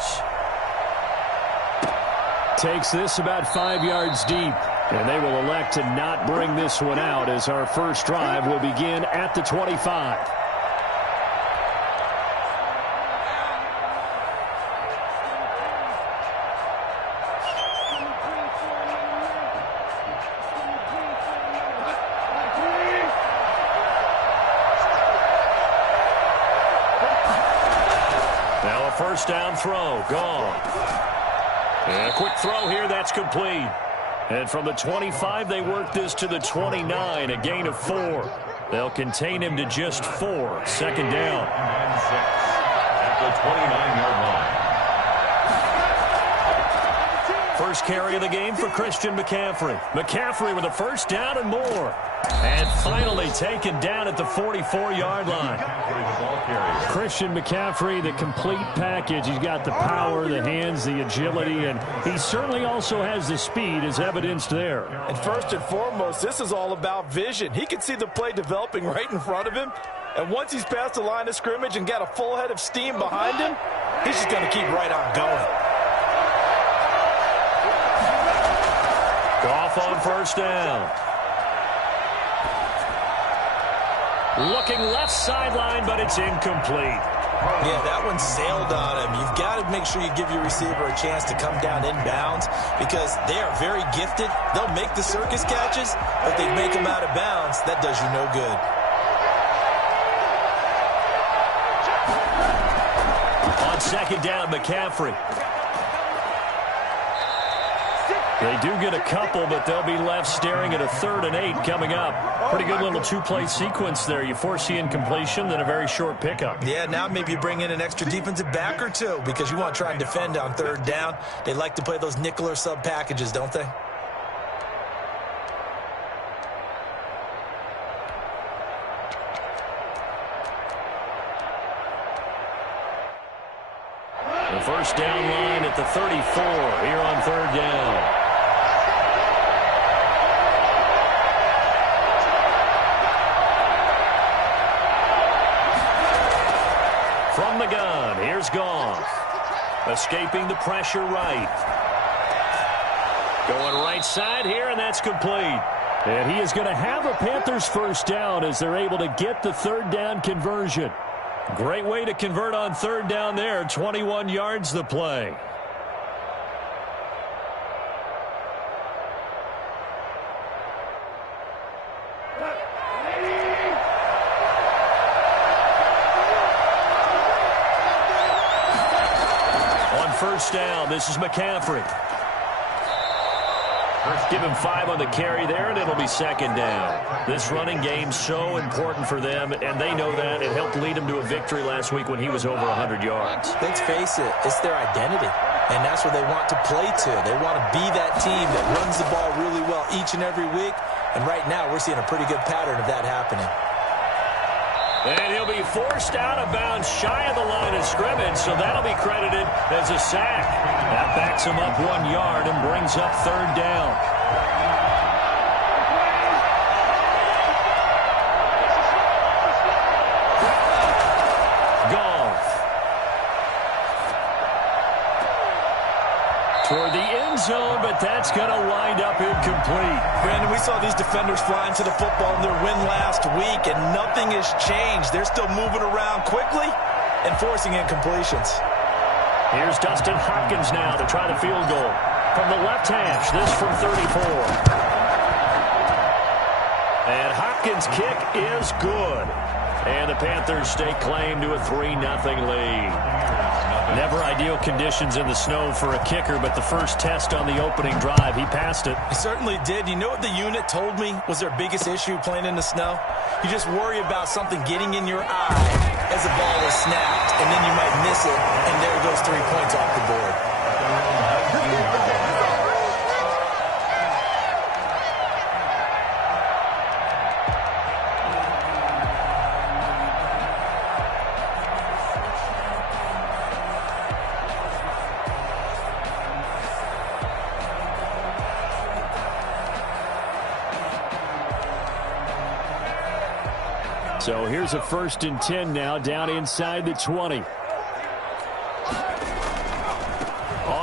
goes. Takes this about 5 yards deep. And they will elect to not bring this one out as our first drive will begin at the 25. Now a first down throw. Gone. And a quick throw here. That's complete. And from the 25, they work this to the 29, a gain of 4. They'll contain him to just 4. Second down. And 6 at the 29-yard line. First carry of the game for Christian McCaffrey. McCaffrey with a first down and more. And finally taken down at the 44-yard line. Christian McCaffrey, the complete package. He's got the power, the hands, the agility, and he certainly also has the speed as evidenced there. And first and foremost, this is all about vision. He can see the play developing right in front of him. And once he's past the line of scrimmage and got a full head of steam behind him, he's just going to keep right on going. Goff on first down. Looking left sideline, but it's incomplete. Yeah, that one sailed on him. You've got to make sure you give your receiver a chance to come down inbounds because they are very gifted. They'll make the circus catches, but they make them out of bounds. That does you no good. On second down, McCaffrey. They do get a couple, but they'll be left staring at a 3rd and 8 coming up. Pretty good little two-play sequence there. You force the incompletion, then a very short pickup. Yeah, now maybe you bring in an extra defensive back or two because you want to try and defend on 3rd down. They like to play those nickel or sub packages, don't they? The first down line at the 34 here on 3rd down. From the gun, here's Goff. Escaping the pressure right. Going right side here, and that's complete. And he is going to have a Panthers first down as they're able to get the 3rd down conversion. Great way to convert on 3rd down there. 21 yards the play. First down, this is McCaffrey. Give him 5 on the carry there, and it'll be second down. This running game's so important for them, and they know that. It helped lead them to a victory last week when he was over 100 yards. Let's face it, it's their identity, and that's where they want to play to. They want to be that team that runs the ball really well each and every week, and right now we're seeing a pretty good pattern of that happening. And he'll be forced out of bounds shy of the line of scrimmage, so that'll be credited as a sack. That backs him up 1 yard and brings up 3rd down. Goff. Toward the end zone, but that's going to wind up incomplete. Brandon, we saw these defenders flying to the football in their win last week, and nothing has changed. They're still moving around quickly and forcing incompletions. Here's Dustin Hopkins now to try the field goal. From the left hash, this from 34. And Hopkins' kick is good. And the Panthers stake claim to a 3-0 lead. Never ideal conditions in the snow for a kicker, but the first test on the opening drive, he passed it. He certainly did. You know what the unit told me was their biggest issue playing in the snow? You just worry about something getting in your eye as the ball is snapped, and then you might miss it, and there goes 3 points off the board. So here's a 1st and 10 now, down inside the 20.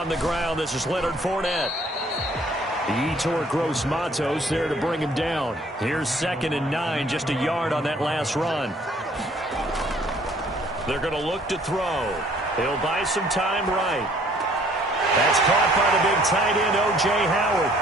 on the ground. This is Leonard Fournette. The Yetur Gross-Matos there to bring him down. Here's 2nd and 9, just a yard on that last run. They're going to look to throw. He'll buy some time right. That's caught by the big tight end, O.J. Howard.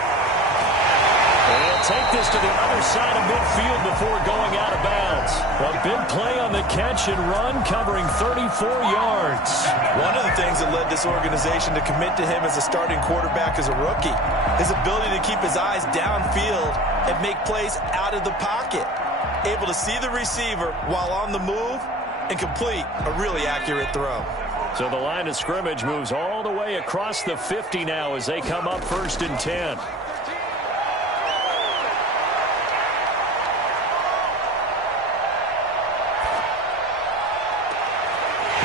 And he'll take this to the other side of midfield before going out of bounds. A big play on the catch and run, covering 34 yards. One of the things that led this organization to commit to him as a starting quarterback as a rookie, his ability to keep his eyes downfield and make plays out of the pocket. Able to see the receiver while on the move and complete a really accurate throw. So the line of scrimmage moves all the way across the 50 now as they come up 1st and 10.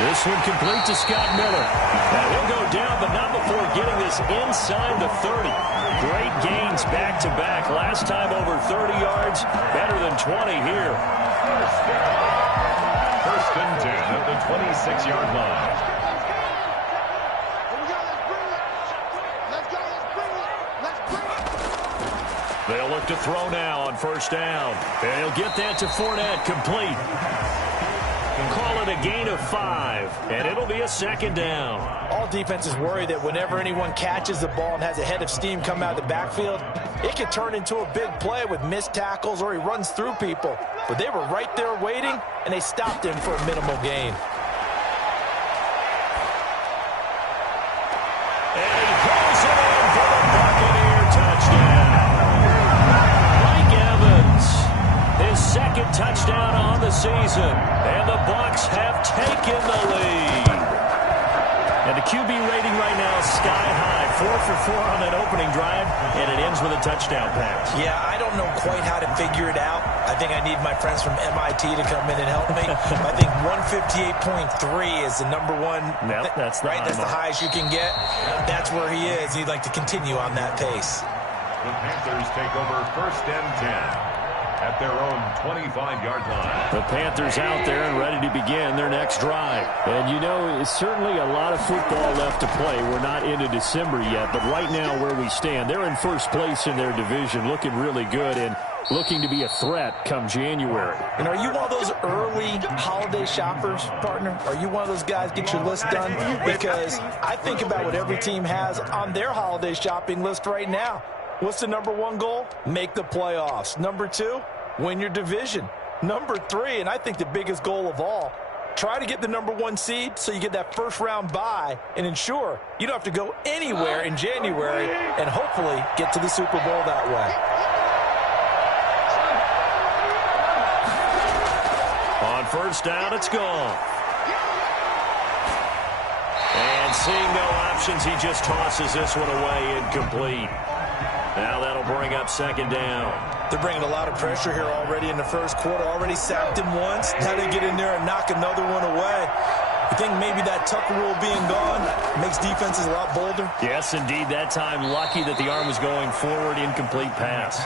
This one complete to Scott Miller. Now he'll go down, but not before getting this inside the 30. Great gains back-to-back. Last time over 30 yards, better than 20 here. 1st and 10 at the 26-yard line. They'll look to throw now on 1st down. And he'll get that to Fournette, complete. Call it a gain of 5, and it'll be a 2nd down. All defenses worry that whenever anyone catches the ball and has a head of steam come out of the backfield, it could turn into a big play with missed tackles or he runs through people. But they were right there waiting, and they stopped him for a minimal gain. And he pulls it in for the Buccaneer touchdown. Mike Evans, his 2nd touchdown on the season. And the Bucs have taken the lead. And the QB rating right now is sky high. 4 for 4 on that opening drive, and it ends with a touchdown pass. Yeah, I don't know quite how to figure it out. I think I need my friends from MIT to come in and help me. I think 158.3 is the number one. Yep, that's the right. That's the highest you can get. That's where he is. He'd like to continue on that pace. The Panthers take over 1st and 10 at their own 25-yard line. The Panthers out there and ready to begin their next drive. And you know, it's certainly a lot of football left to play. We're not into December yet, but right now where we stand, they're in 1st place in their division, looking really good and looking to be a threat come January. And are you one of those early holiday shoppers, partner? Are you one of those guys get your list done? Because I think about what every team has on their holiday shopping list right now. What's the number 1 goal? Make the playoffs. Number 2, win your division. Number 3, and I think the biggest goal of all, try to get the number 1 seed so you get that 1st round bye and ensure you don't have to go anywhere in January and hopefully get to the Super Bowl that way. On 1st down, it's gone. And seeing no options, he just tosses this one away incomplete. Now that'll bring up 2nd down. They're bringing a lot of pressure here already in the 1st quarter. Already sacked him once. Now they get in there and knock another one away. I think maybe that Tucker rule being gone makes defenses a lot bolder. Yes, indeed. That time, lucky that the arm was going forward, incomplete pass.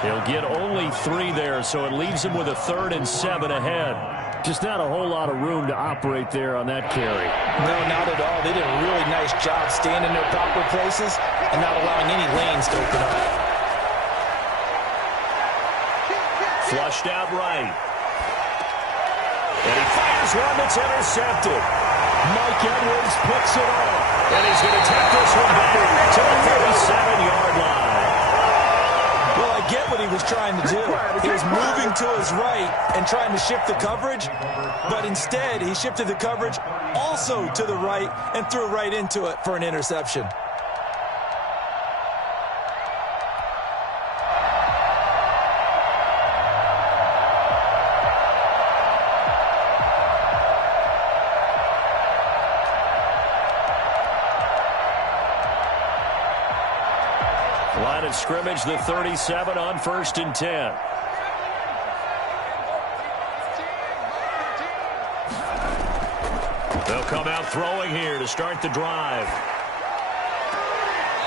He'll get only 3 there, so it leaves him with a 3rd and 7 ahead. Just not a whole lot of room to operate there on that carry. No, not at all. They did a really nice job staying in their proper places and not allowing any lanes to open up. Flushed out right. And he fires one that's intercepted. Mike Edwards picks it off. And he's going to take this one back to the 37-yard line. Well, I get what he was trying to do. He was moving to his right and trying to shift the coverage, but instead he shifted the coverage also to the right and threw right into it for an interception. Line of scrimmage, the 37 on 1st and 10. They'll come out throwing here to start the drive.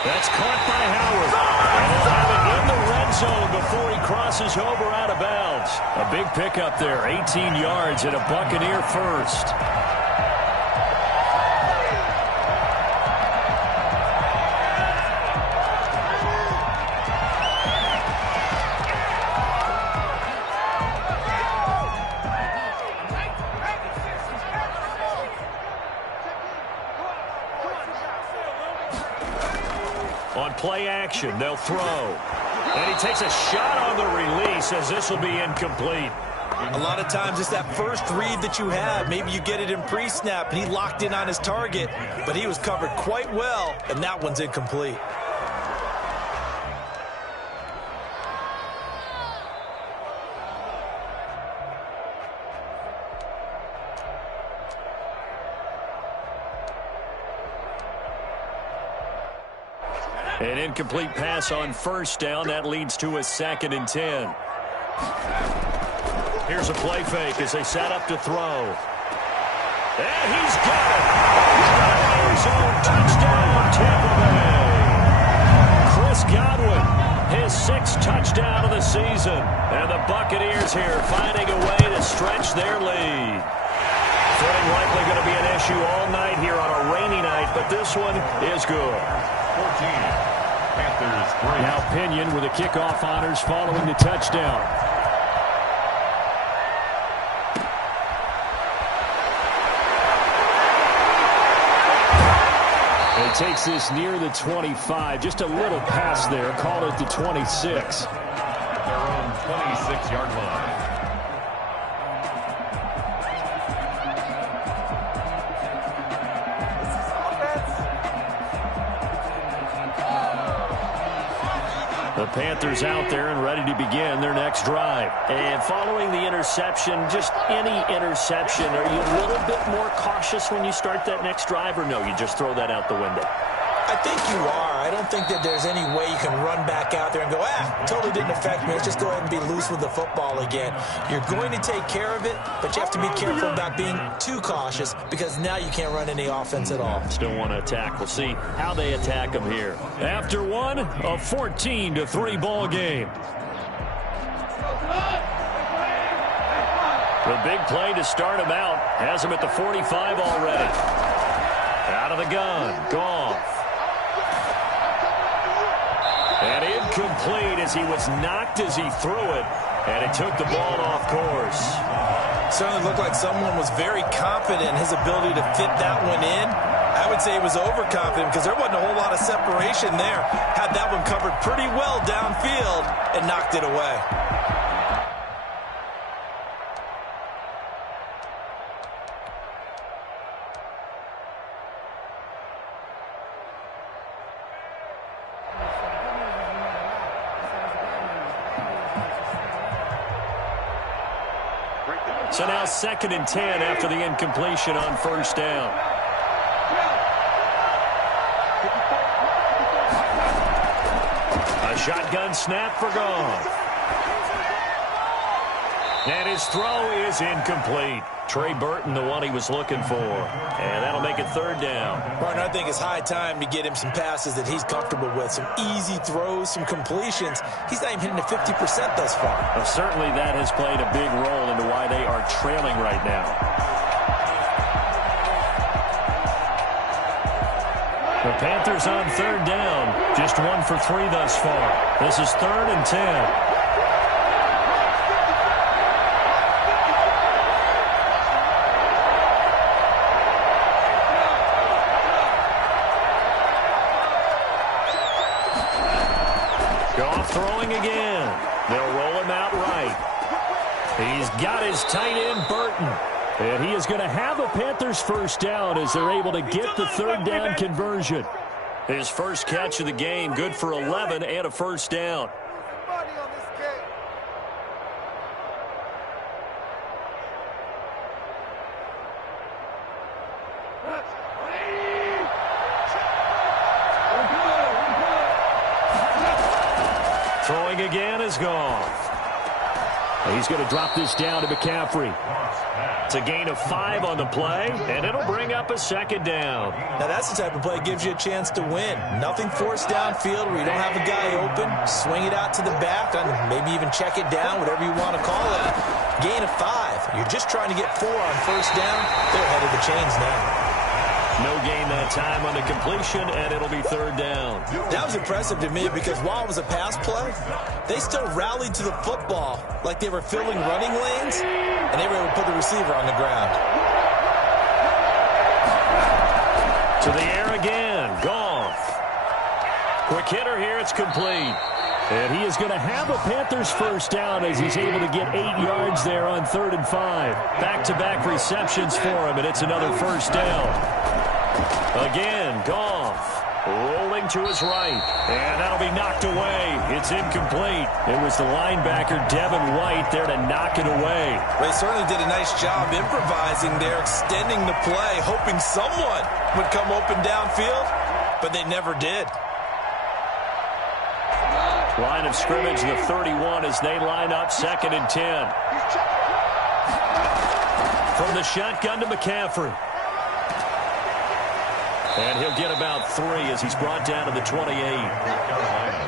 That's caught by Howard. And he'll have it in the red zone before he crosses over out of bounds. A big pickup there, 18 yards and a Buccaneer first. On play action, they'll throw. And he takes a shot on the release as this will be incomplete. A lot of times it's that first read that you have. Maybe you get it in pre-snap, and he locked in on his target, but he was covered quite well, and that one's incomplete. An incomplete pass on first down. That leads to a 2nd and 10. Here's a play fake as they set up to throw. And he's got it. Zone touchdown, Tampa Bay. Chris Godwin, his 6th touchdown of the season. And the Buccaneers here finding a way to stretch their lead. Footing likely going to be an issue all night here on a rainy night, but this one is good. 14. Panthers 3. Now Pinion with the kickoff honors following the touchdown. He takes this near the 25. Just a little pass there. Call it the 26. Their own 26-yard line. The Panthers out there and ready to begin their next drive. And following the interception, just any interception, are you a little bit more cautious when you start that next drive, or no, you just throw that out the window? I think you are. I don't think that there's any way you can run back out there and go, totally didn't affect me. Let's just go ahead and be loose with the football again. You're going to take care of it, but you have to be careful about being too cautious because now you can't run any offense at all. Still want to attack. We'll see how they attack them here. After one, a 14-3 ball game. The big play to start him out has him at the 45 already. Out of the gun, Goff. And incomplete as he was knocked as he threw it, and it took the ball off course. Certainly looked like someone was very confident in his ability to fit that one in. I would say he was overconfident because there wasn't a whole lot of separation there. Had that one covered pretty well downfield and knocked it away. So now 2nd and 10 after the incompletion on first down. A shotgun snap for Goff. And his throw is incomplete. Trey Burton, the one he was looking for. And that'll make it 3rd down. Martin, I think it's high time to get him some passes that he's comfortable with. Some easy throws, some completions. He's not even hitting the 50% thus far. Well, certainly that has played a big role into why they are trailing right now. The Panthers on 3rd down. Just 1 for 3 thus far. This is 3rd and 10. Throwing again. They'll roll him out right. He's got his tight end, Burton. And he is going to have a Panthers first down as they're able to get the 3rd down conversion. His first catch of the game, good for 11 and a first down. Throwing again is Goff. He's going to drop this down to McCaffrey. It's a gain of 5 on the play, and it'll bring up a 2nd down. Now that's the type of play that gives you a chance to win. Nothing forced downfield where you don't have a guy open. Swing it out to the back, and maybe even check it down, whatever you want to call it. Gain of 5. You're just trying to get 4 on first down. They're ahead of the chains now. No gain that time on the completion, and it'll be 3rd down. That was impressive to me because while it was a pass play, they still rallied to the football like they were filling running lanes, and they were able to put the receiver on the ground. To the air again, Goff. Quick hitter here. It's complete. And he is going to have a Panthers first down as he's able to get 8 yards there on 3rd and 5. Back-to-back receptions for him, and it's another first down. Again, Goff rolling to his right, and that'll be knocked away. It's incomplete. It was the linebacker, Devin White, there to knock it away. They certainly did a nice job improvising there, extending the play, hoping someone would come open downfield, but they never did. Line of scrimmage, the 31, as they line up 2nd and 10. From the shotgun to McCaffrey. And he'll get about 3 as he's brought down to the 28.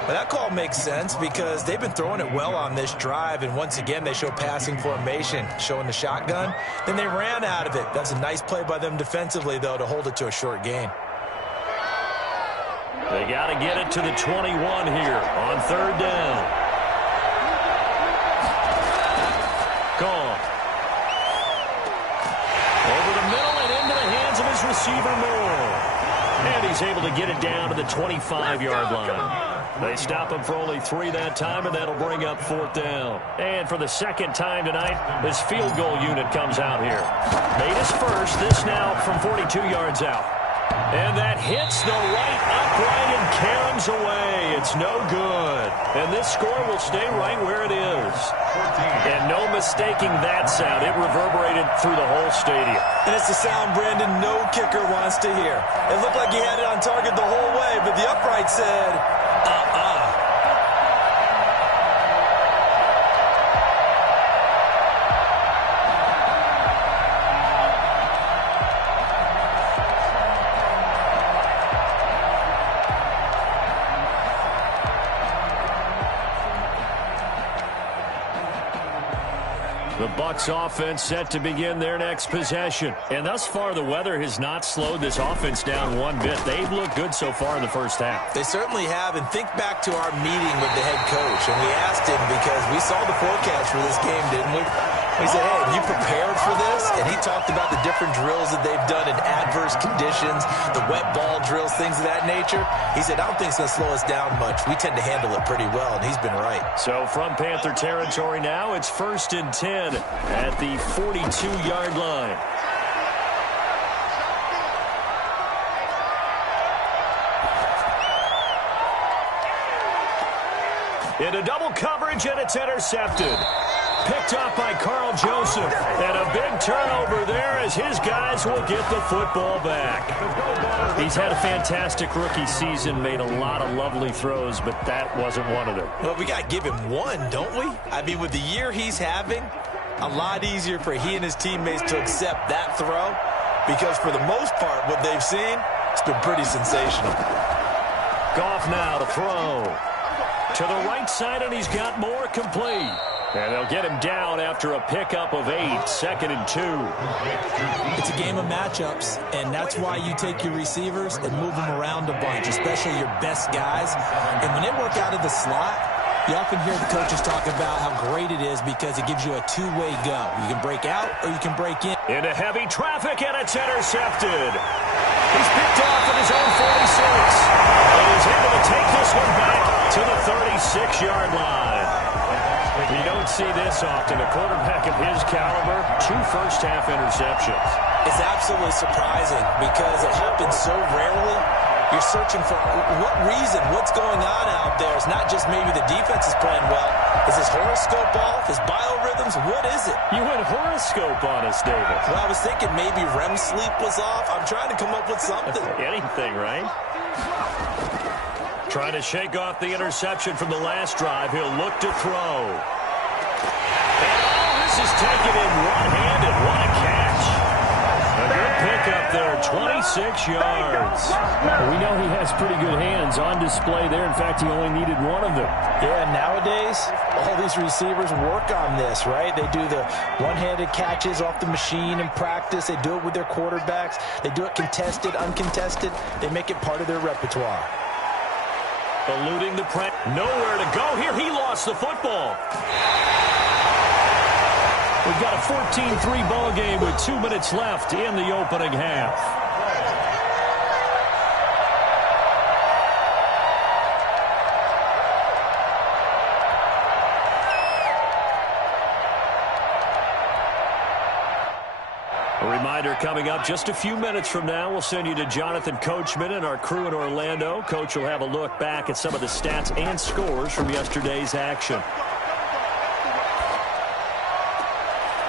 But that call makes sense because they've been throwing it well on this drive, and once again they show passing formation, showing the shotgun. Then they ran out of it. That's a nice play by them defensively, though, to hold it to a short gain. They got to get it to the 21 here on 3rd down. Gone. Over the middle and into the hands of his receiver, Moore. And he's able to get it down to the 25-yard line. They stop him for only 3 that time, and that'll bring up 4th down. And for the 2nd time tonight, his field goal unit comes out here. Made his first, this now from 42 yards out. And that hits the right upright and caroms away. It's no good. And this score will stay right where it is. And no mistaking that sound. It reverberated through the whole stadium. And it's the sound, Brandon, no kicker wants to hear. It looked like he had it on target the whole way, but the upright said, The Bucs offense set to begin their next possession. And thus far, the weather has not slowed this offense down one bit. They've looked good so far in the first half. They certainly have. And think back to our meeting with the head coach. And we asked him because we saw the forecast for this game, didn't we? He said, hey, have you prepared for this? And he talked about the different drills that they've done in adverse conditions, the wet ball drills, things of that nature. He said, I don't think it's going to slow us down much. We tend to handle it pretty well, and he's been right. So from Panther territory now, it's 1st and 10 at the 42-yard line. Into double coverage, and it's intercepted. Picked up by Carl Joseph. And a big turnover there as his guys will get the football back. He's had a fantastic rookie season, made a lot of lovely throws, but that wasn't one of them. Well, we got to give him one, don't we? I mean, with the year he's having, a lot easier for he and his teammates to accept that throw because for the most part, what they've seen, it's been pretty sensational. Goff now to throw. To the right side, and he's got more complete. And they'll get him down after a pickup of 8, 2nd and 2. It's a game of matchups, and that's why you take your receivers and move them around a bunch, especially your best guys. And when they work out of the slot, you often hear the coaches talk about how great it is because it gives you a two-way go. You can break out or you can break in. Into heavy traffic, and it's intercepted. He's picked off at his own 46. And he's able to take this one back to the 36-yard line. You don't see this often. A quarterback of his caliber, 2 first-half interceptions. It's absolutely surprising because it happens so rarely. You're searching for what reason, what's going on out there. It's not just maybe the defense is playing well. Is his horoscope off? His biorhythms? What is it? You went horoscope on us, David. Well, I was thinking maybe REM sleep was off. I'm trying to come up with something. Anything, right? Trying to shake off the interception from the last drive. He'll look to throw. And all this is taken in one-handed. What a catch. A good pickup there, 26 yards. We know he has pretty good hands on display there. In fact, he only needed one of them. Yeah, nowadays, all these receivers work on this, right? They do the one-handed catches off the machine in practice. They do it with their quarterbacks. They do it contested, uncontested. They make it part of their repertoire. Eluding the press. Nowhere to go here. He lost the football. We've got a 14-3 ball game with 2 minutes left in the opening half. coming up just a few minutes from now. We'll send you to Jonathan Coachman and our crew in Orlando. Coach will have a look back at some of the stats and scores from yesterday's action.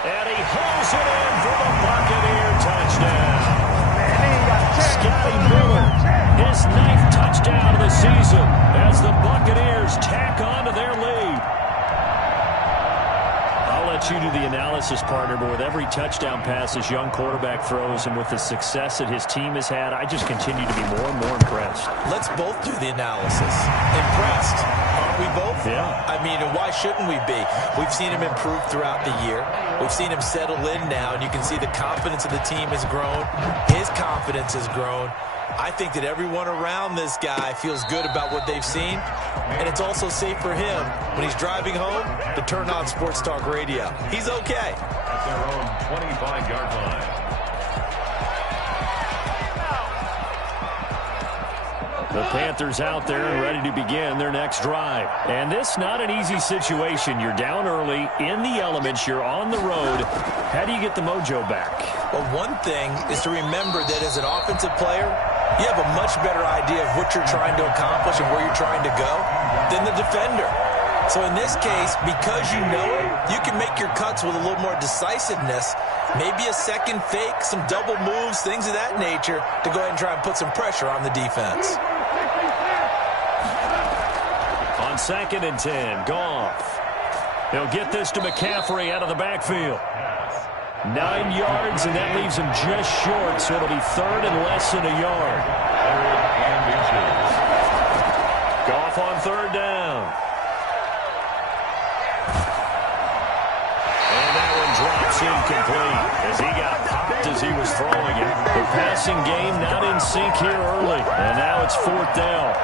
And he hauls it in for the Buccaneer touchdown. Scotty Miller, his 9th touchdown of the season as the Buccaneers tack on to their lead. I'll let you do the analysis, partner, but with every touchdown pass this young quarterback throws and with the success that his team has had, I just continue to be more and more impressed. Let's both do the analysis. Impressed, aren't we both? Yeah. I mean, and why shouldn't we be? We've seen him improve throughout the year. We've seen him settle in now, and you can see the confidence of the team has grown. His confidence has grown. I think that everyone around this guy feels good about what they've seen, and it's also safe for him when he's driving home to turn on Sports Talk Radio. He's okay. At their own 25-yard line. The Panthers out there and ready to begin their next drive. And this not an easy situation. You're down early, in the elements, you're on the road. How do you get the mojo back? Well, one thing is to remember that as an offensive player, you have a much better idea of what you're trying to accomplish and where you're trying to go than the defender. So in this case, because you know it, you can make your cuts with a little more decisiveness, maybe a second fake, some double moves, things of that nature, to go ahead and try and put some pressure on the defense. On 2nd and 10, Goff. He'll get this to McCaffrey out of the backfield. 9 yards, and that leaves him just short, so it'll be 3rd and less than a yard. 3rd and inches. Goff on 3rd down. And that one drops incomplete as he got popped as he was throwing it. The passing game not in sync here early, and now it's 4th down.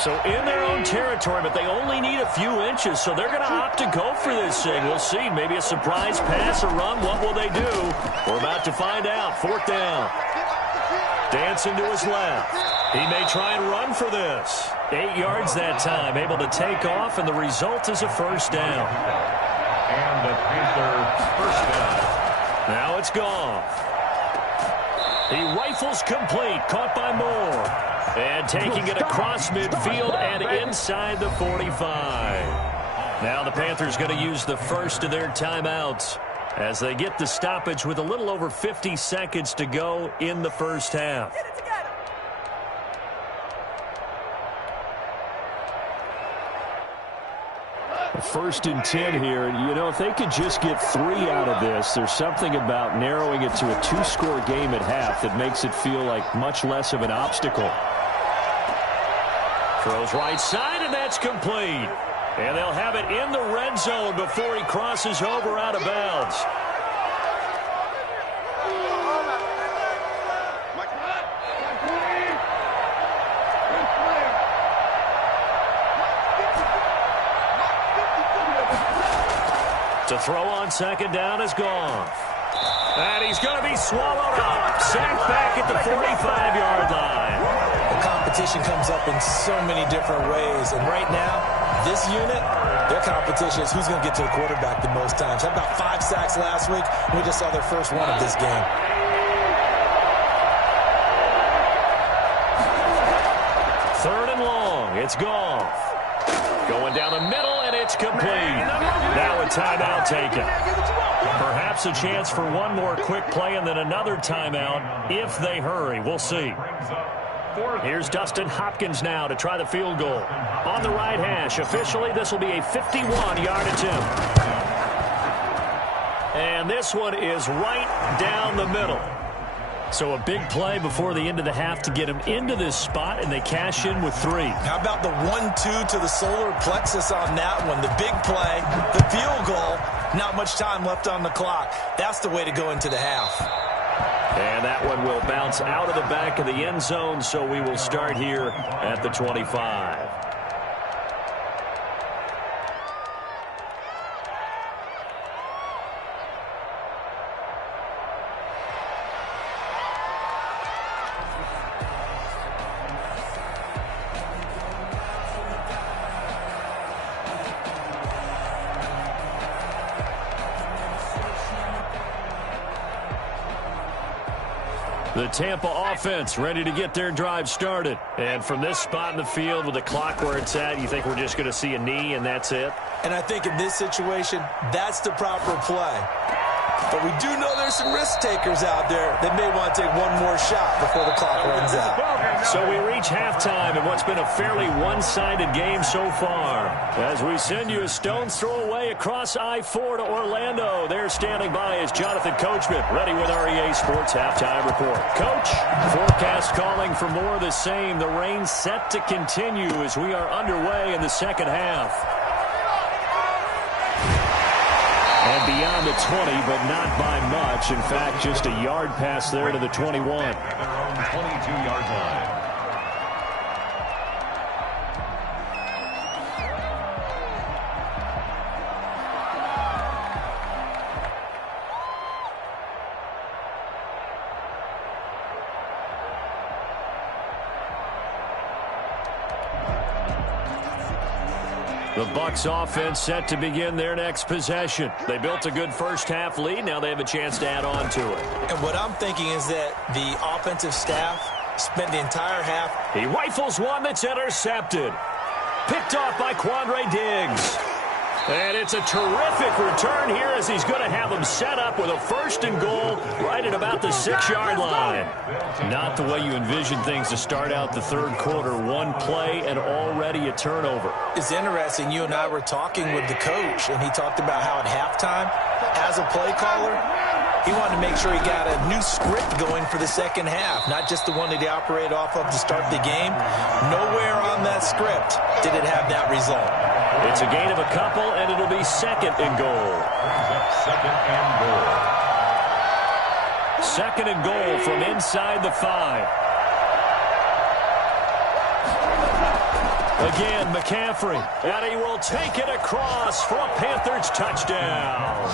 So in their own territory, but they only need a few inches, so they're going to opt to go for this thing. We'll see. Maybe a surprise pass or run. What will they do? We're about to find out. 4th down. Dancing to his left. He may try and run for this. 8 yards that time. Able to take off, and the result is a 1st down. And the Panther 1st down. Now it's gone. He rifles complete. Caught by Moore. And taking it across midfield and inside the 45. Now the Panthers going to use the first of their timeouts as they get the stoppage with a little over 50 seconds to go in the first half. 1st and 10 here. You know, if they could just get 3 out of this, there's something about narrowing it to a 2-score game at half that makes it feel like much less of an obstacle. Throws right side, and that's complete. And they'll have it in the red zone before he crosses over out of bounds. To throw on 2nd down is Goff. And he's going to be swallowed up. Sacked back at the 45-yard line. The competition comes up in so many different ways. And right now, this unit, their competition is who's going to get to the quarterback the most times. Had about 5 sacks last week. We just saw their first one of this game. Third and long. It's Goff. Going down the middle, and it's complete. Now a timeout taken. Perhaps a chance for one more quick play and then another timeout if they hurry. We'll see. Here's Dustin Hopkins now to try the field goal. On the right hash. Officially, this will be a 51-yard attempt. And this one is right down the middle. So a big play before the end of the half to get him into this spot, and they cash in with 3. How about the 1-2 to the solar plexus on that one? The big play, the field goal, not much time left on the clock. That's the way to go into the half. And that one will bounce out of the back of the end zone, so we will start here at the 25. The Tampa offense ready to get their drive started. And from this spot in the field with the clock where it's at, you think we're just going to see a knee and that's it? And I think in this situation, that's the proper play. But we do know there's some risk takers out there that may want to take one more shot before the clock runs out. So we reach halftime in what's been a fairly one-sided game so far. As we send you a stone's throw away across I-4 to Orlando. There standing by is Jonathan Coachman, ready with our EA Sports Halftime Report. Coach, forecast calling for more of the same. The rain set to continue as we are underway in the second half. And beyond the 20, but not by much. In fact, just a yard pass there to the 21. At their own 22-yard line. The Bucs offense set to begin their next possession. They built a good first-half lead. Now they have a chance to add on to it. And what I'm thinking is that the offensive staff spent the entire half. He rifles one that's intercepted. Picked off by Quandre Diggs. And it's a terrific return here as he's going to have them set up with a 1st and goal right at about the 6-yard line. Not the way you envision things to start out the third quarter. One play and already a turnover. It's interesting. You and I were talking with the coach, and he talked about how at halftime, as a play caller, he wanted to make sure he got a new script going for the second half, not just the one that he operated off of to start the game. Nowhere on that script did it have that result. It's a gain of a couple, and it'll be 2nd and goal. Second and goal. 2nd and goal from inside the 5. Again, McCaffrey, and he will take it across for a Panthers touchdown.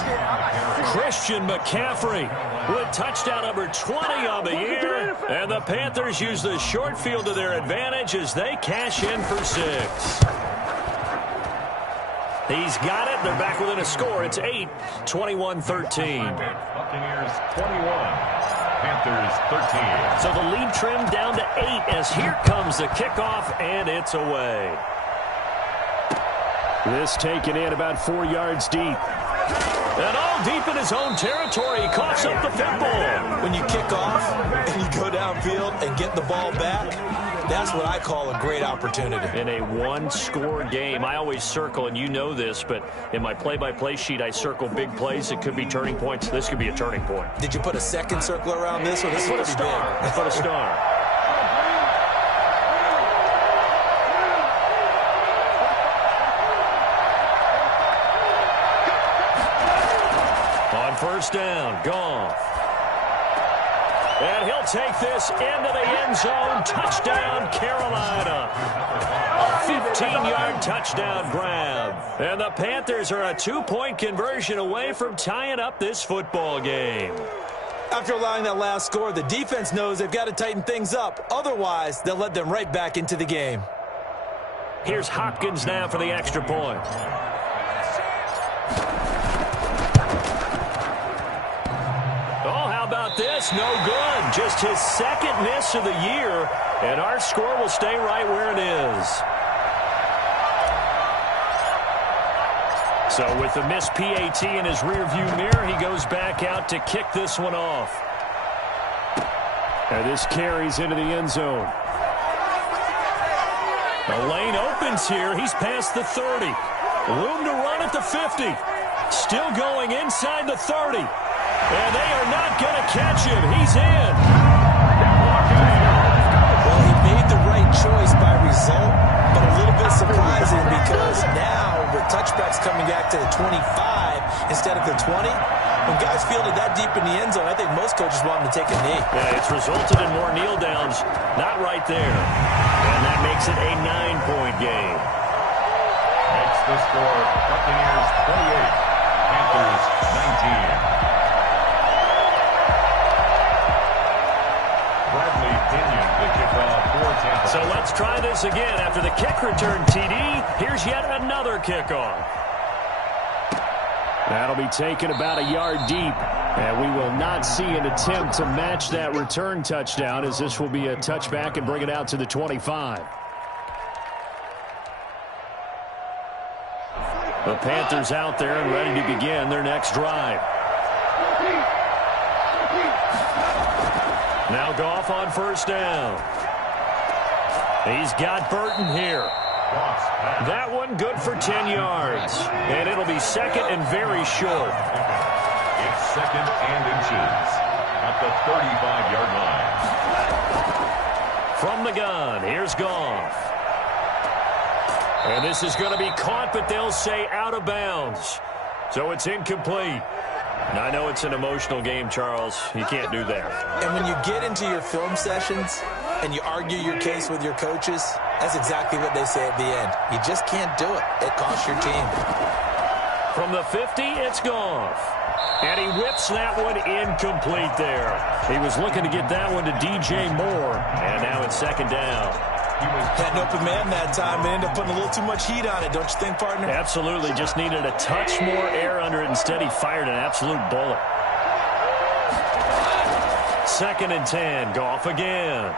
Christian McCaffrey with touchdown number 20 on the year, and the Panthers use the short field to their advantage as they cash in for 6. He's got it. They're back within a score. It's 8, 21-13. Buccaneers 21, Panthers 13. So the lead trimmed down to 8 as here comes the kickoff, and it's away. This taken in about 4 yards deep. And all deep in his own territory. He coughs up the football. When you kick off and you go downfield and get the ball back, that's what I call a great opportunity. In a one-score game, I always circle, and you know this, but in my play-by-play sheet, I circle big plays. It could be turning points. This could be a turning point. Did you put a second circle around this, or this is put a star. I put a star. On 1st down, Goff. And he'll take this into the end zone. Touchdown, Carolina. A 15-yard touchdown grab. And the Panthers are a 2-point conversion away from tying up this football game. After allowing that last score, the defense knows they've got to tighten things up. Otherwise, they'll let them right back into the game. Here's Hopkins now for the extra point. This no good. Just his 2nd miss of the year, and our score will stay right where it is. So with the missed PAT in his rearview mirror, he goes back out to kick this one off. And this carries into the end zone. The lane opens here. He's past the 30. Room to run at the 50. Still going inside the 30. And they are not going to catch him. He's in. Well, he made the right choice by result, but a little bit surprising because now with touchbacks coming back to the 25 instead of the 20, when guys field it that deep in the end zone, I think most coaches want them to take a knee. Yeah, it's resulted in more kneel downs. Not right there. And that makes it a 9-point game. Makes the score Buccaneers 28, Panthers 19. So let's try this again. After the kick return TD, here's yet another kickoff. That'll be taken about a yard deep. And we will not see an attempt to match that return touchdown, as this will be a touchback and bring it out to the 25. The Panthers out there and ready to begin their next drive. Now Goff on first down. He's got Burton here. That one good for 10 yards. And it'll be second and very short. It's second and inches at the 35-yard line. From the gun, here's Goff. And this is going to be caught, but they'll say out of bounds. So it's incomplete. And I know it's an emotional game, Charles. You can't do that. And when you get into your film sessions and you argue your case with your coaches, that's exactly what they say at the end. You just can't do it. It costs your team. From the 50, it's Goff. And he whips that one incomplete there. He was looking to get that one to DJ Moore. And now it's second down. Had an open man that time, but ended up putting a little too much heat on it, don't you think, partner? Absolutely. Just needed a touch more air under it. Instead, he fired an absolute bullet. Second and 10. Goff again.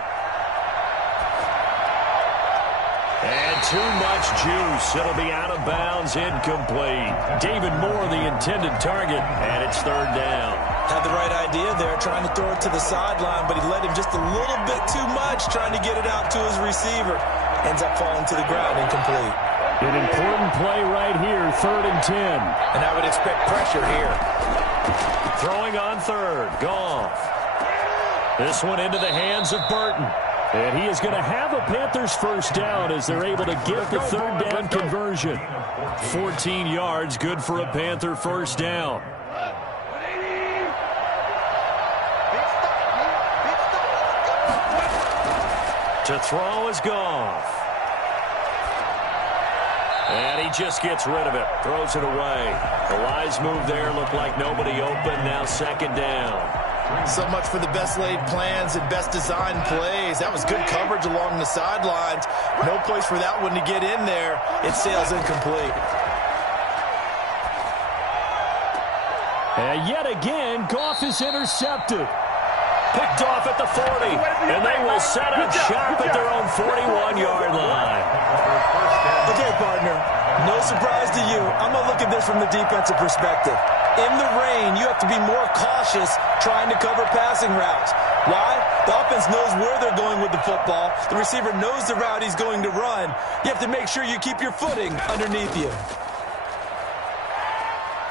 And too much juice. It'll be out of bounds, incomplete. David Moore, the intended target, and it's third down. Had the right idea there, trying to throw it to the sideline, but he led him just a little bit too much, trying to get it out to his receiver. Ends up falling to the ground, incomplete. An important play right here, third and 10. And I would expect pressure here. Throwing on third, Goff. This one into the hands of Burton. And he is going to have a Panthers first down as they're able to get the third down conversion. 14 yards, good for a Panther first down. To throw is Goff. And he just gets rid of it. Throws it away. The wise move there. Looked like nobody open. Now second down. So much for the best laid plans and best designed plays. That was good coverage along the sidelines. No place for that one to get in there. It sails incomplete. And yet again, Goff is intercepted. Picked off at the 40. And they will set up shop at their own 41-yard line. Okay, partner. No surprise to you. I'm going to look at this from the defensive perspective. In the rain, you have to be more cautious trying to cover passing routes. Why? The offense knows where they're going with the football. The receiver knows the route he's going to run. You have to make sure you keep your footing underneath you.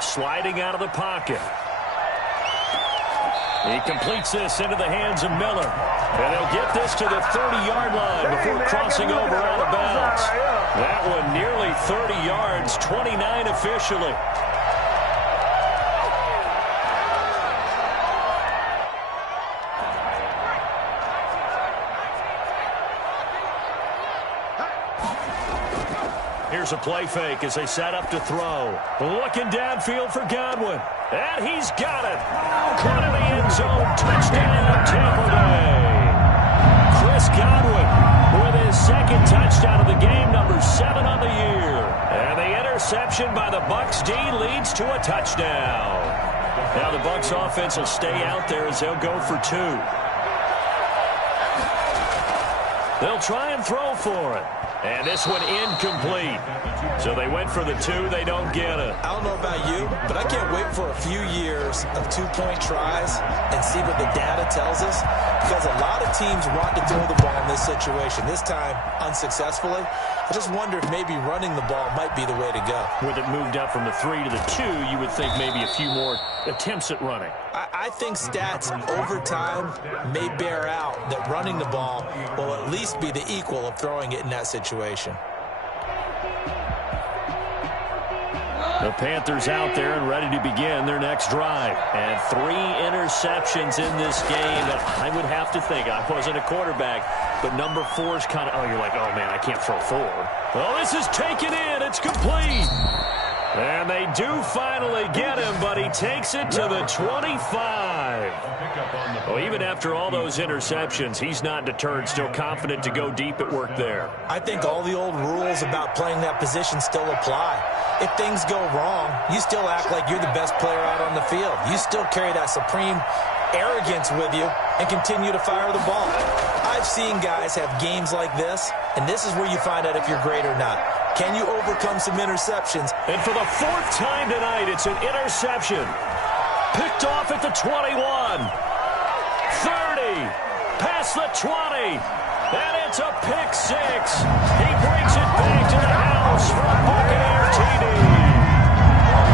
Sliding out of the pocket. He completes this into the hands of Miller. And he'll get this to the 30-yard line before crossing over out of bounds. That one nearly 30 yards, 29 officially. Here's a play fake as they set up to throw. Looking downfield for Godwin. And he's got it. Caught in the end zone. Touchdown, Tampa Bay. Chris Godwin with his second touchdown of the game, number 7 on the year. And the interception by the Bucs D leads to a touchdown. Now the Bucs offense will stay out there as they'll go for 2. They'll try and throw for it. And this one incomplete. So they went for the 2. They don't get it. I don't know about you, but I can't wait for a few years of 2-point tries and see what the data tells us. Because a lot of teams want to throw the ball in this situation. This time, unsuccessfully. I just wonder if maybe running the ball might be the way to go. With it moved up from the 3 to the 2, you would think maybe a few more attempts at running. I think stats over time may bear out that running the ball will at least be the equal of throwing it in that situation. The Panthers out there and ready to begin their next drive. And 3 interceptions in this game. I would have to think, I wasn't a quarterback, but number 4 is kind of, oh, you're like, oh, man, I can't throw 4. Well, this is taken in. It's complete. And they do finally get him, but he takes it to the 25. Well, even after all those interceptions, he's not deterred, still confident to go deep at work there. I think all the old rules about playing that position still apply. if things go wrong, you still act like you're the best player out on the field. You still carry that supreme arrogance with you and continue to fire the ball. I've seen guys have games like this, and this is where you find out if you're great or not. Can you overcome some interceptions? And for the 4th time tonight, it's an interception. Picked off at the 21. 30. Past the 20. And it's a pick 6. He brings it back to the house from Buccaneer TD.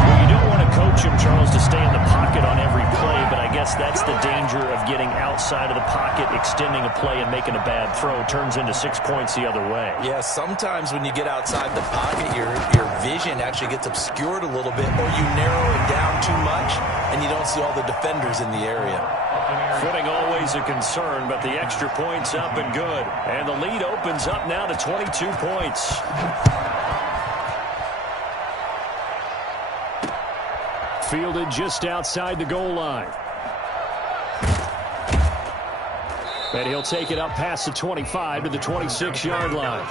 Well, you don't want to coach him, Charles, to stay in the pocket on every play, but I guess that's the danger of getting outside of the pocket, extending a play, and making a bad throw. Turns into 6 points the other way. Yeah, sometimes when you get outside the pocket, your vision actually gets obscured a little bit, or you narrow it down too much, and you don't see all the defenders in the area. Footing always a concern, but the extra point's up and good. And the lead opens up now to 22 points. Fielded just outside the goal line. And he'll take it up past the 25 to the 26-yard line.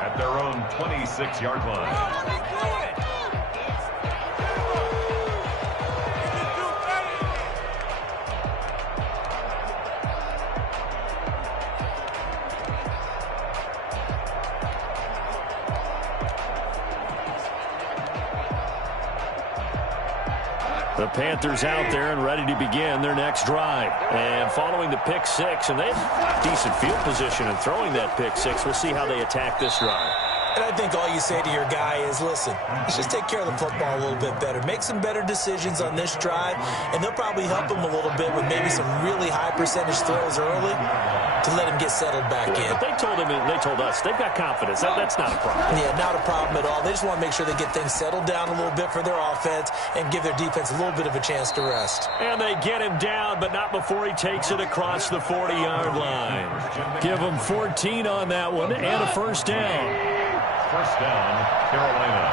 At their own 26-yard line. The Panthers out there and ready to begin their next drive. And following the pick 6, and they have decent field position in throwing that pick 6. We'll see how they attack this drive. And I think all you say to your guy is, listen, let's just take care of the football a little bit better. Make some better decisions on this drive, and they'll probably help him a little bit with maybe some really high percentage throws early to let him get settled back in. But they told him, and they told us, they've got confidence. That's not a problem. Yeah, not a problem at all. They just want to make sure they get things settled down a little bit for their offense and give their defense a little bit of a chance to rest. And they get him down, but not before he takes it across the 40-yard line. Give him 14 on that one and a first down. First down, Carolina.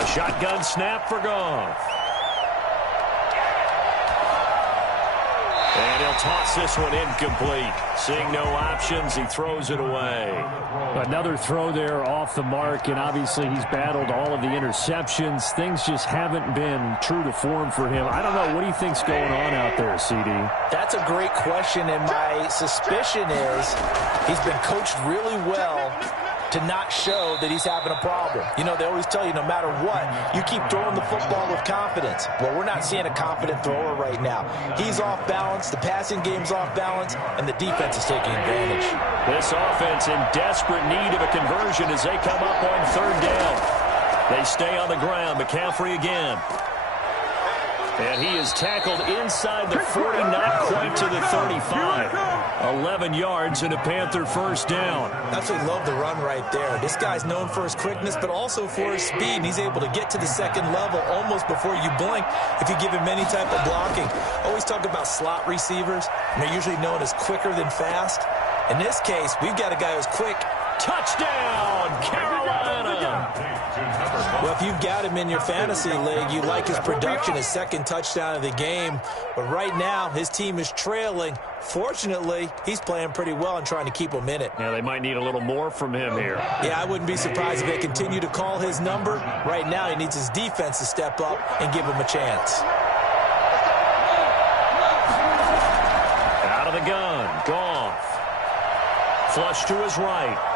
A shotgun snap for Goff. And he'll toss this one incomplete. Seeing no options, he throws it away. Another throw there off the mark, and obviously he's battled all of the interceptions. Things just haven't been true to form for him. I don't know. What do you think's going on out there, CD? That's a great question, and my suspicion is he's been coached really well to not show that he's having a problem. You know, they always tell you no matter what, you keep throwing the football with confidence. Well, we're not seeing a confident thrower right now. He's off balance, the passing game's off balance, and the defense is taking advantage. This offense in desperate need of a conversion as they come up on 3rd down. They stay on the ground. McCaffrey again. And he is tackled inside the 40, not quite to the 35. 11 yards and a Panther first down. Absolutely love the run right there. This guy's known for his quickness, but also for his speed. And he's able to get to the 2nd level almost before you blink if you give him any type of blocking. Always talk about slot receivers, and they're usually known as quicker than fast. In this case, we've got a guy who's quick. Touchdown, Carolina! Well, if you've got him in your fantasy league, you like his production, his 2nd touchdown of the game. But right now, his team is trailing. Fortunately, he's playing pretty well and trying to keep them in it. Yeah, they might need a little more from him here. Yeah, I wouldn't be surprised if they continue to call his number. Right now, he needs his defense to step up and give him a chance. Out of the gun, Goff. Flush to his right.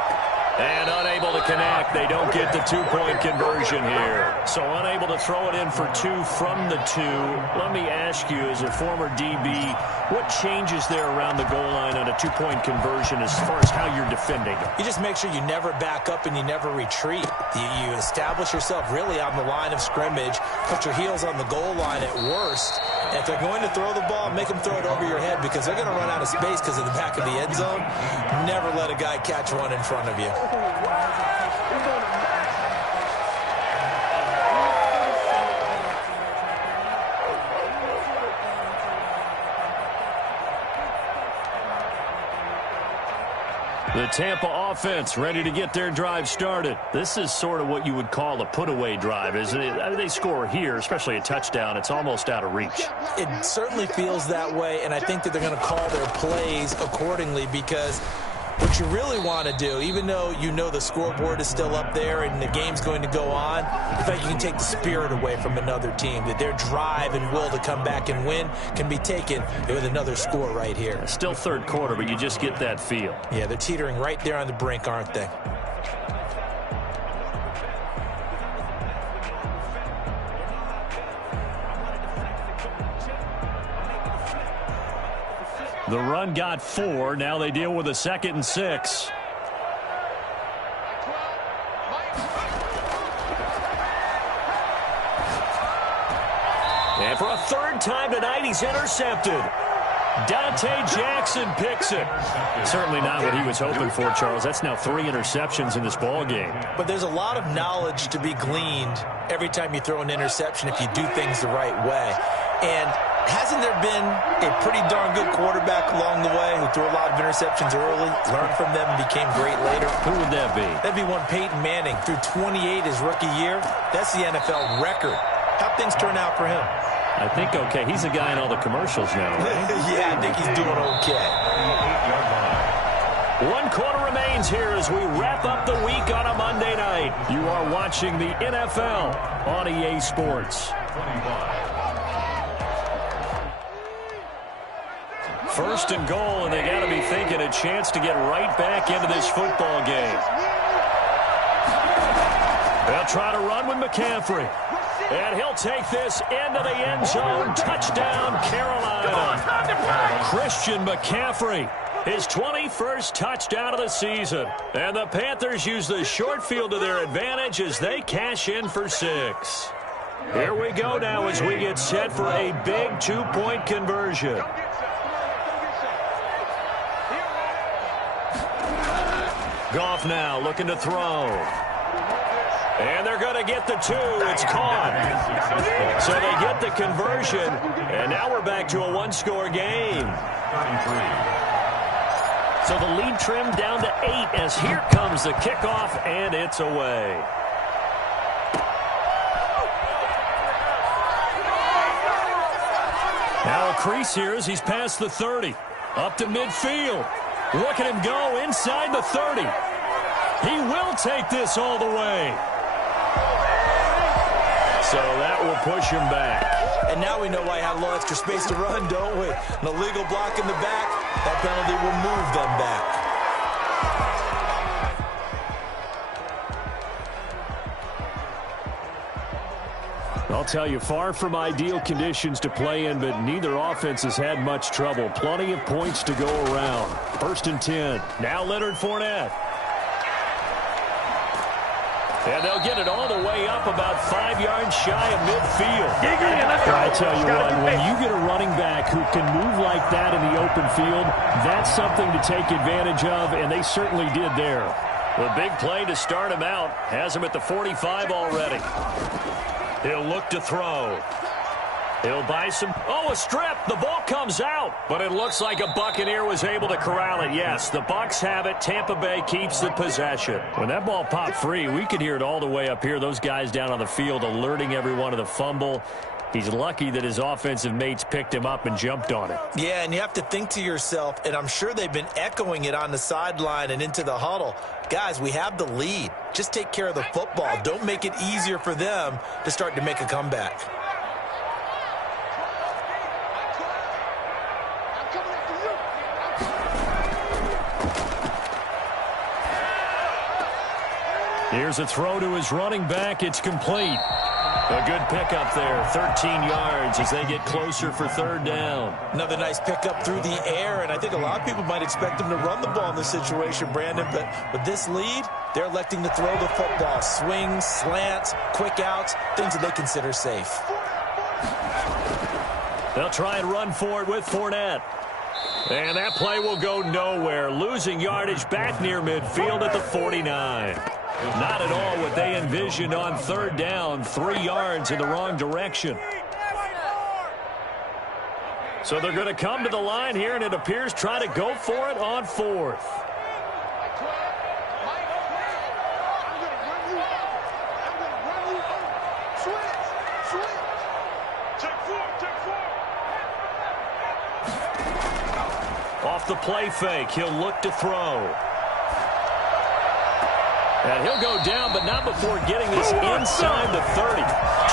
And unable to connect. They don't get the 2-point conversion here. So unable to throw it in for 2 from the 2. Let me ask you, as a former DB, what changes there around the goal line on a 2-point conversion as far as how you're defending them? You just make sure you never back up and you never retreat. You establish yourself really on the line of scrimmage, put your heels on the goal line at worst. And if they're going to throw the ball, make them throw it over your head because they're going to run out of space because of the back of the end zone. Never let a guy catch one in front of you. The Tampa offense ready to get their drive started. This is sort of what you would call a put-away drive, isn't it? I mean, they score here, especially a touchdown. It's almost out of reach. It certainly feels that way, and I think that they're going to call their plays accordingly because What you really want to do, even though you know the scoreboard is still up there and the game's going to go on, the fact you can take the spirit away from another team, that their drive and will to come back and win can be taken with another score right here. Still third quarter, but you just get that feel. Yeah, they're teetering right there on the brink, aren't they? The run got 4. Now they deal with a 2nd and 6. And for a 3rd time tonight, he's intercepted. Dante Jackson picks it. Certainly not what he was hoping for, Charles. That's now 3 interceptions in this ball game. But there's a lot of knowledge to be gleaned every time you throw an interception if you do things the right way. And hasn't there been a pretty darn good quarterback along the way who threw a lot of interceptions early, learned from them, and became great later? Who would that be? That'd be one Peyton Manning. Threw 28 his rookie year. That's the NFL record. How'd things turn out for him? I think okay. He's a guy in all the commercials now, right? Yeah, I think he's doing okay. 1 quarter remains here as we wrap up the week on a Monday night. You are watching the NFL on EA Sports. 1st and goal, and they got to be thinking a chance to get right back into this football game. They'll try to run with McCaffrey. And he'll take this into the end zone. Touchdown, Carolina. Christian McCaffrey, his 21st touchdown of the season. And the Panthers use the short field to their advantage as they cash in for 6. Here we go now as we get set for a big 2-point conversion. Goff now looking to throw. And they're going to get the 2. It's caught. So they get the conversion. And now we're back to a 1-score game. So the lead trimmed down to 8 as here comes the kickoff, and it's away. Now a crease here as he's past the 30. Up to midfield. Look at him go inside the 30. He will take this all the way. So that will push him back. And now we know why he had a little extra space to run, don't we? An illegal block in the back. That penalty will move them back. I'll tell you, far from ideal conditions to play in, but neither offense has had much trouble. Plenty of points to go around. 1st and 10. Now Leonard Fournette. And they'll get it all the way up about 5 yards shy of midfield. I tell you what, when you get a running back who can move like that in the open field, that's something to take advantage of, and they certainly did there. The big play to start him out has him at the 45 already. He'll look to throw. He'll buy some. Oh, a strip. The ball comes out. But it looks like a Buccaneer was able to corral it. Yes, the Bucs have it. Tampa Bay keeps the possession. When that ball popped free, we could hear it all the way up here. Those guys down on the field alerting everyone of the fumble. He's lucky that his offensive mates picked him up and jumped on it. Yeah, and you have to think to yourself, and I'm sure they've been echoing it on the sideline and into the huddle. Guys, we have the lead. Just take care of the football. Don't make it easier for them to start to make a comeback. Here's a throw to his running back. It's complete. A good pickup there, 13 yards as they get closer for 3rd down. Another nice pickup through the air, and I think a lot of people might expect them to run the ball in this situation, Brandon, but with this lead, they're electing to throw the football. Swings, slants, quick outs, things that they consider safe. They'll try and run for it with Fournette. And that play will go nowhere, losing yardage back near midfield at the 49. Not at all what they envisioned on 3rd down, 3 yards in the wrong direction. So they're going to come to the line here, and it appears try to go for it on 4th. Off the play fake, he'll look to throw. And he'll go down, but not before getting this inside the 30.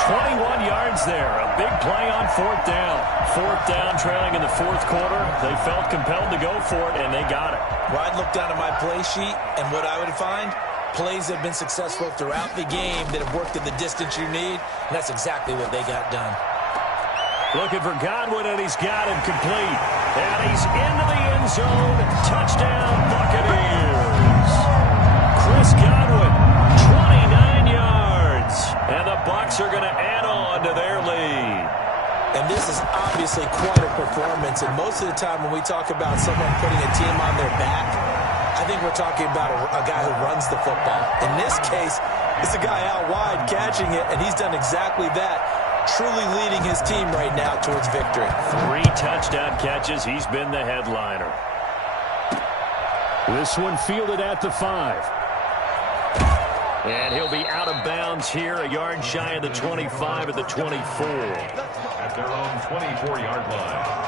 21 yards there. A big play on fourth down. Fourth down, trailing in the fourth quarter. They felt compelled to go for it, and they got it. Well, I'd look down at my play sheet, and what I would find, plays have been successful throughout the game that have worked at the distance you need, and that's exactly what they got done. Looking for Godwin, and he's got him complete. And he's into the end zone. Touchdown, Buccaneers. Chris Godwin, 29 yards. And the Bucs are going to add on to their lead. And this is obviously quite a performance. And most of the time when we talk about someone putting a team on their back, I think we're talking about a guy who runs the football. In this case, it's a guy out wide catching it, and he's done exactly that. Truly leading his team right now towards victory. 3 touchdown catches. He's been the headliner. This one fielded at the 5. And he'll be out of bounds here, a yard shy of the 25 at the 24. At their own 24-yard line.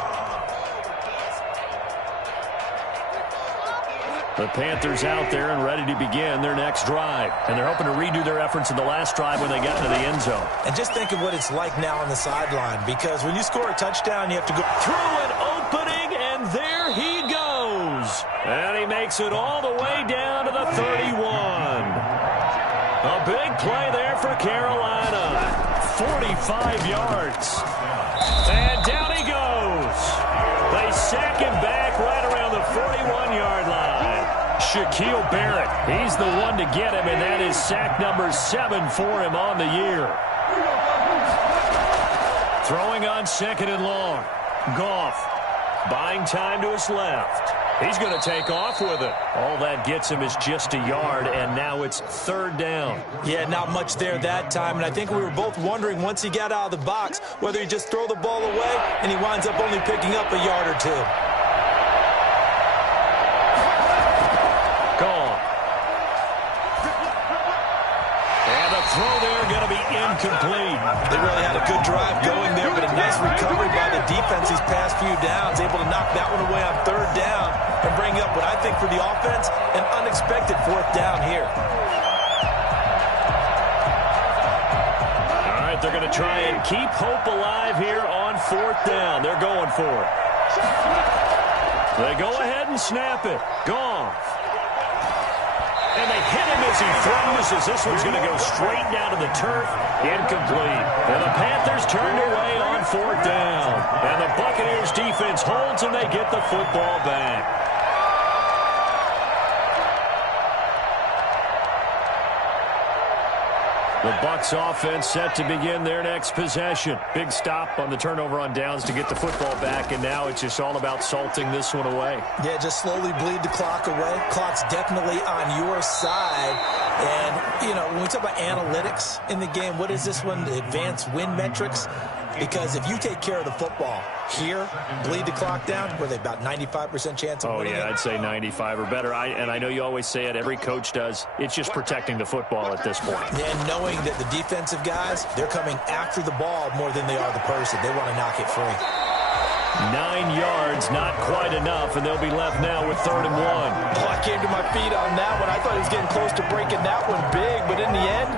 The Panthers out there and ready to begin their next drive. And they're hoping to redo their efforts in the last drive when they got into the end zone. And just think of what it's like now on the sideline, because when you score a touchdown, you have to go through an opening, and there he goes. And he makes it all the way down to the 31. A big play there for Carolina. 45 yards. And down he goes. They sack him back right around the 41-yard line. Shaquille Barrett, he's the one to get him, and that is sack number 7 for him on the year. Throwing on second and long. Goff buying time to his left. He's going to take off with it. All that gets him is just a yard, and now it's third down. Yeah, not much there that time, and I think we were both wondering once he got out of the box whether he just throw the ball away, and he winds up only picking up a yard or two. Gone. And the throw there going to be incomplete. They really had a good drive going there, but a nice recovery by the defense these past few downs, able to knock that one away on third down and bring up what I think for the offense, an unexpected fourth down here. All right, they're going to try and keep hope alive here on fourth down. They're going for it. They go ahead and snap it. Goff. And they hit him as he throws, as this one's going to go straight down to the turf. Incomplete. And the Panthers turned away on fourth down. And the Buccaneers defense holds, and they get the football back. The Bucs offense set to begin their next possession. Big stop on the turnover on downs to get the football back, and now it's just all about salting this one away. Yeah, just slowly bleed the clock away. Clock's definitely on your side. And, you know, when we talk about analytics in the game, what is this one? The advanced win metrics? Because if you take care of the football here, bleed the clock down, were they about 95% chance of winning? Oh, yeah, it? I'd say 95 or better. And I know you always say it, every coach does. It's just protecting the football at this point. And knowing that the defensive guys, they're coming after the ball more than they are the person. They want to knock it free. 9 yards, not quite enough, and they'll be left now with 3rd and 1. Oh, I came to my feet on that one. I thought he was getting close to breaking that one big, but in the end,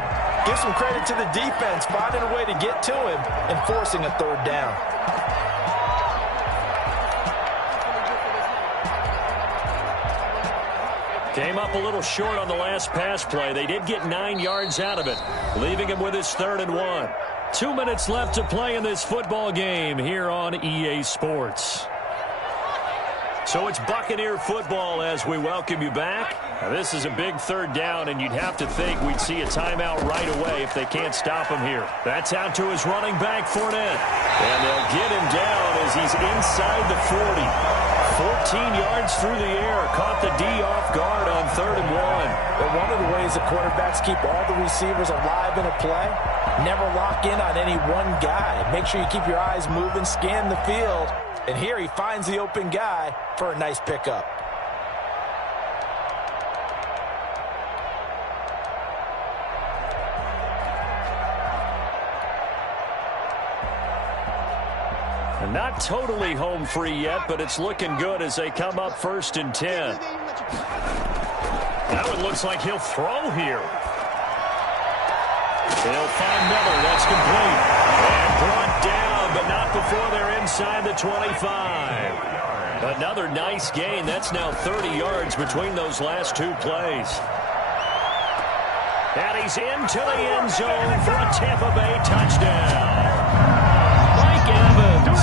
give some credit to the defense, finding a way to get to him and forcing a third down. Came up a little short on the last pass play. They did get 9 yards out of it, leaving him with his 3rd and 1. 2 minutes left to play in this football game here on EA Sports. So it's Buccaneer football as we welcome you back. Now this is a big 3rd down, and you'd have to think we'd see a timeout right away if they can't stop him here. That's out to his running back, Fournette. And they'll get him down as he's inside the 40. 14 yards through the air. Caught the D off guard on 3rd and 1. But one of the ways the quarterbacks keep all the receivers alive in a play, never lock in on any one guy. Make sure you keep your eyes moving, scan the field. And here he finds the open guy for a nice pickup. Not totally home free yet, but it's looking good as they come up 1st and 10. That one looks like he'll throw here. They'll find Miller. That's complete. And brought down, but not before they're inside the 25. Another nice gain. That's now 30 yards between those last two plays. And he's into the end zone for a Tampa Bay touchdown. Mike Evans,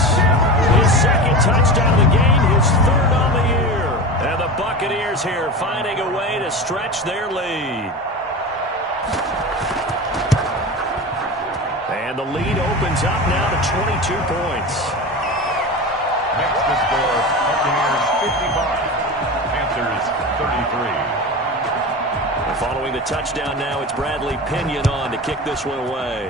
his second touchdown of the game, his third on the year. And the Buccaneers here finding a way to stretch their lead. And the lead opens up now to 22 points. Next to score, Buccaneers 55, Panthers 33. And following the touchdown now, it's Bradley Pinion on to kick this one away.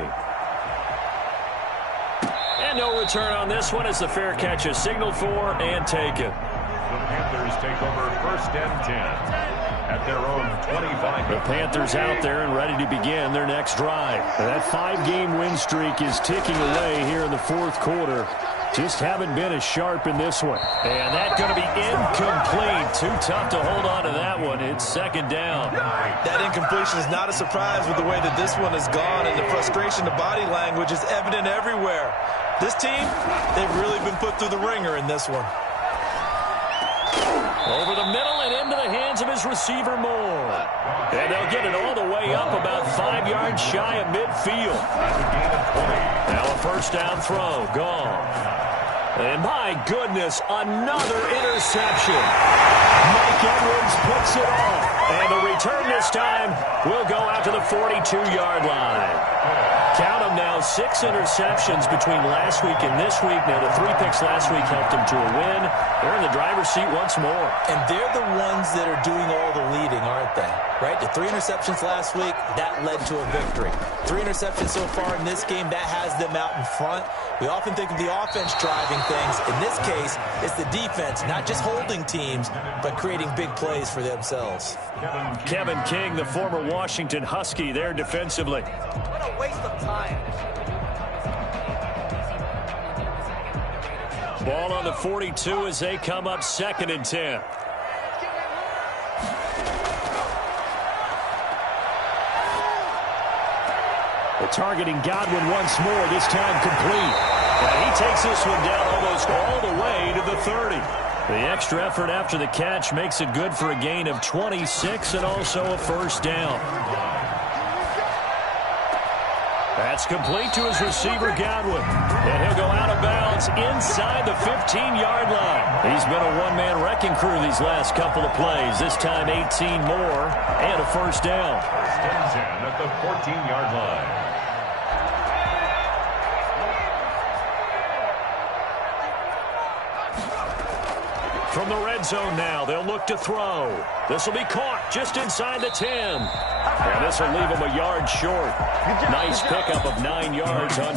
And no return on this one as the fair catch is signaled for and taken. The Panthers take over first and 10 at their own 25. The Panthers out there and ready to begin their next drive. That 5-game win streak is ticking away here in the fourth quarter. Just haven't been as sharp in this one. And that's going to be incomplete. Too tough to hold on to that one. It's second down. That incompletion is not a surprise with the way that this one has gone, and the frustration, the body language is evident everywhere. This team, they've really been put through the ringer in this one. Over the middle and into the hands of his receiver Moore. And they'll get it all the way up about 5 yards shy of midfield. Now a first down throw. Gone. And my goodness, another interception. Mike Edwards puts it off. And the return this time will go out to the 42-yard line. Count them now, 6 interceptions between last week and this week. Now, the 3 picks last week helped them to a win. They're in the driver's seat once more. And they're the ones that are doing all the leading, aren't they? Right? The 3 interceptions last week, that led to a victory. 3 interceptions so far in this game, that has them out in front. We often think of the offense driving things. In this case, it's the defense, not just holding teams, but creating big plays for themselves. Kevin King, the former Washington Husky, there defensively. What a waste of time. Ball on the 42 as they come up second and 10. The targeting Godwin once more, this time complete. And he takes this one down almost all the way to the 30. The extra effort after the catch makes it good for a gain of 26 and also a first down. That's complete to his receiver, Godwin. And he'll go out of bounds inside the 15-yard line. He's been a one-man wrecking crew these last couple of plays. This time 18 more and a first down. First and 10 at the 14-yard line. From the red zone now, they'll look to throw. This will be caught just inside the 10. And this will leave him a yard short. Nice pickup of 9 yards on